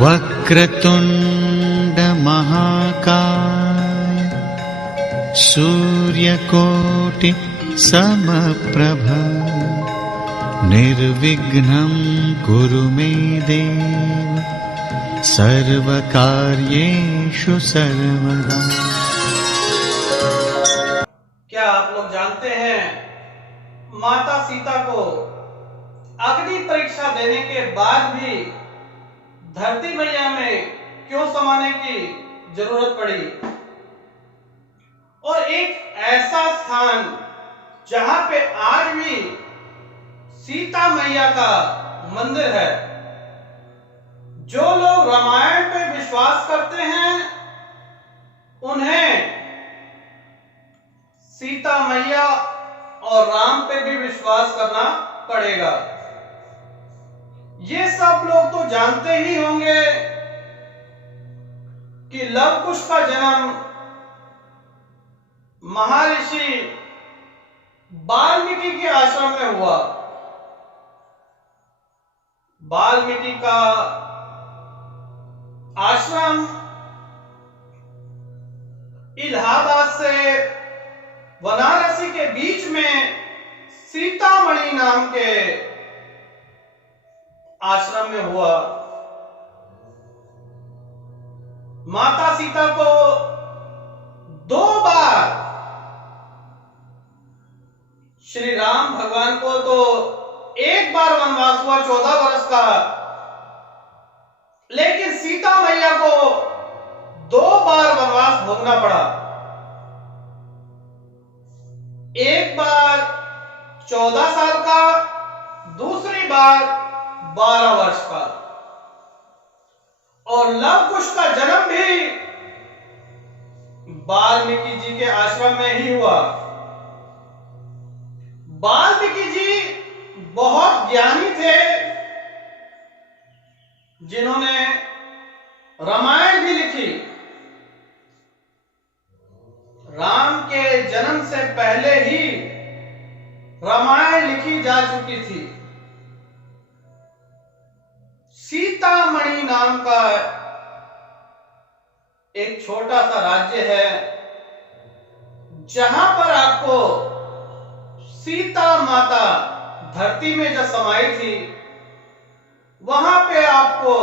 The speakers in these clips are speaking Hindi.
वक्रतुंड महाकाय सूर्यकोटि समप्रभ निर्विघ्नं कुरु मे देव सर्वकार्येषु सर्वदा। क्या आप लोग जानते हैं माता सीता को अग्नि परीक्षा देने के बाद भी धरती मैया में क्यों समाने की जरूरत पड़ी? और एक ऐसा स्थान जहां पे आज भी सीता मैया का मंदिर है। जो लोग रामायण पे विश्वास करते हैं उन्हें सीता मैया और राम पे भी विश्वास करना पड़ेगा। ये सब लोग तो जानते ही होंगे कि लव कुश का जन्म महर्षि वाल्मीकि के आश्रम में हुआ। वाल्मीकि का आश्रम इलाहाबाद से वाराणसी के बीच में सीतामढ़ी नाम के आश्रम में हुआ। माता सीता को 2 बार, श्री राम भगवान को तो 1 बार वनवास हुआ 14 वर्ष का, लेकिन सीता मैया को 2 बार वनवास भोगना पड़ा। एक बार 14 साल का, दूसरी बार 12 वर्ष का। और लव कुश का जन्म भी वाल्मीकि जी के आश्रम में ही हुआ। वाल्मीकि जी बहुत ज्ञानी थे, जिन्होंने रामायण भी लिखी। राम के जन्म से पहले ही रामायण लिखी जा चुकी थी। सीतामढ़ी नाम का एक छोटा सा राज्य है, जहां पर आपको सीता माता धरती में जब समाई थी, वहां पे आपको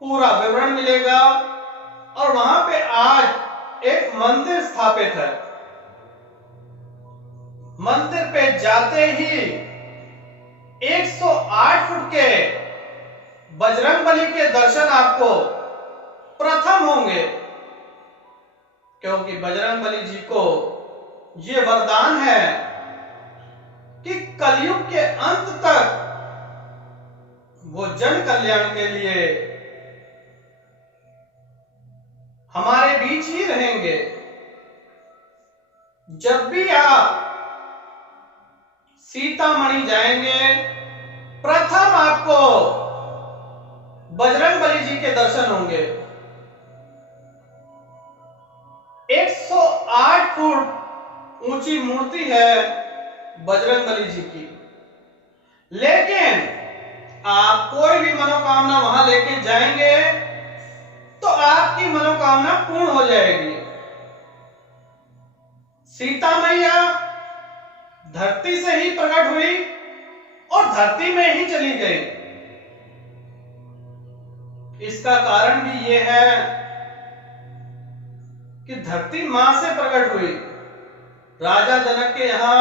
पूरा विवरण मिलेगा। और वहां पे आज एक मंदिर स्थापित है। मंदिर पे जाते ही 108 फुट के बजरंगबली के दर्शन आपको प्रथम होंगे, क्योंकि बजरंगबली जी को ये वरदान है कि कलयुग के अंत तक वो जन कल्याण के लिए हमारे बीच ही रहेंगे। जब भी आप सीतामढ़ी जाएंगे, प्रथम आपको बजरंगबली जी के दर्शन होंगे। 108 फुट ऊंची मूर्ति है बजरंगबली जी की, लेकिन आप कोई भी मनोकामना वहां लेके जाएंगे तो आपकी मनोकामना पूर्ण हो जाएगी। सीता मैया धरती से ही प्रकट हुई और धरती में ही चली गई। इसका कारण भी यह है कि धरती मां से प्रकट हुई। राजा जनक के यहां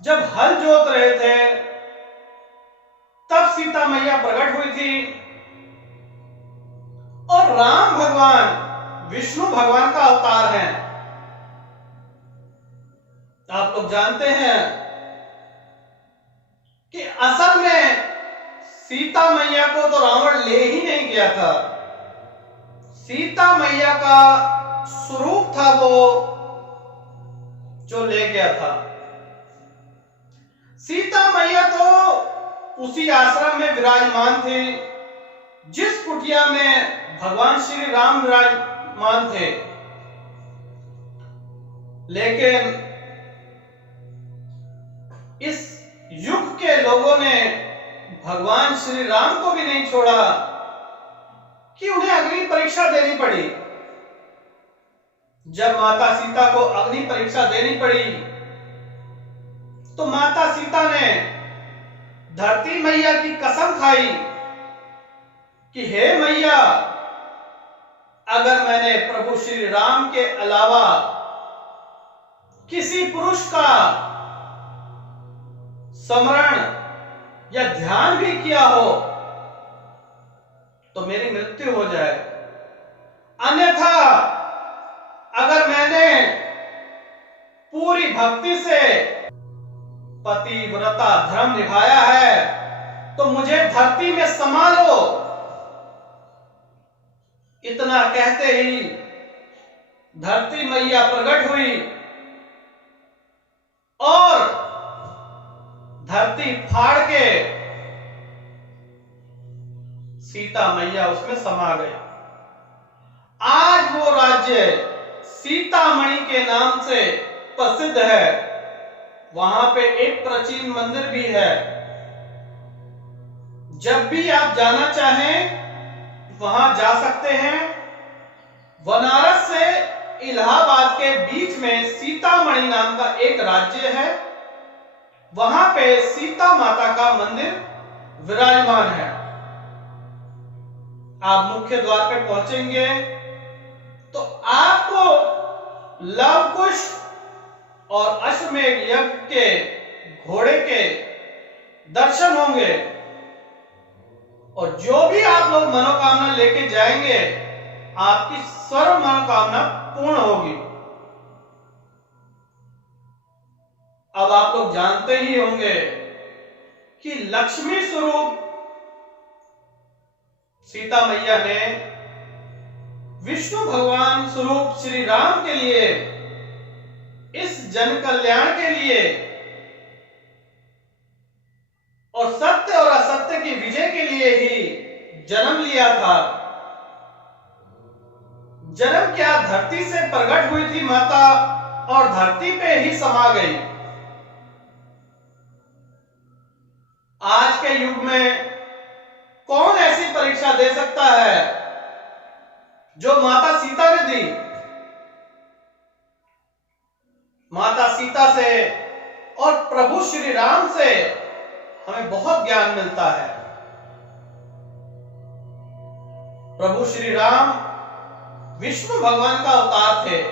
जब हल जोत रहे थे, तब सीता मैया प्रकट हुई थी। और राम भगवान विष्णु भगवान का अवतार हैं। आप लोग जानते हैं कि असल में सीता मैया को तो रावण ले ही नहीं गया था। सीता मैया का स्वरूप था वो जो ले गया था। सीता मैया तो उसी आश्रम में विराजमान थी जिस कुटिया में भगवान श्री राम विराजमान थे। लेकिन इस युग के लोगों ने भगवान श्री राम को भी नहीं छोड़ा कि उन्हें अग्नि परीक्षा देनी पड़ी। जब माता सीता को अग्नि परीक्षा देनी पड़ी तो माता सीता ने धरती मैया की कसम खाई कि हे मैया, अगर मैंने प्रभु श्री राम के अलावा किसी पुरुष का स्मरण या ध्यान भी किया हो तो मेरी मृत्यु हो जाए। अन्यथा अगर मैंने पूरी भक्ति से पतिव्रता धर्म निभाया है तो मुझे धरती में समा लो। इतना कहते ही धरती मैया प्रकट हुई और धरती फाड़ के सीता मैया उसमें समा गई। आज वो राज्य सीतामढ़ी के नाम से प्रसिद्ध है। वहां पे एक प्राचीन मंदिर भी है। जब भी आप जाना चाहें वहां जा सकते हैं। बनारस से इलाहाबाद के बीच में सीतामढ़ी नाम का एक राज्य है। वहां पे सीता माता का मंदिर विराजमान है। आप मुख्य द्वार पे पहुंचेंगे तो आपको लव कुश और अश्वमेध यज्ञ के घोड़े के दर्शन होंगे और जो भी आप लोग मनोकामना लेके जाएंगे आपकी सर्व मनोकामना पूर्ण होगी। अब आप लोग जानते ही होंगे कि लक्ष्मी स्वरूप सीता मैया ने विष्णु भगवान स्वरूप श्री राम के लिए, इस जन कल्याण के लिए और सत्य और असत्य की विजय के लिए ही जन्म लिया था। जन्म क्या, धरती से प्रकट हुई थी माता और धरती पे ही समा गई। आज के युग में कौन ऐसी परीक्षा दे सकता है जो माता सीता ने दी। माता सीता से और प्रभु श्री राम से हमें बहुत ज्ञान मिलता है। प्रभु श्री राम विष्णु भगवान का अवतार थे।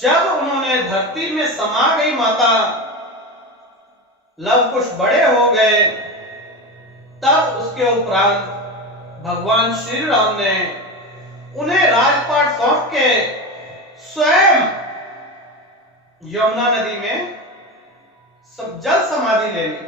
जब उन्होंने धरती में समा गई माता, लव कुश बड़े हो गए, तब उसके उपरांत भगवान श्री राम ने उन्हें राजपाट सौंप के स्वयं यमुना नदी में सब जल समाधि ले ली।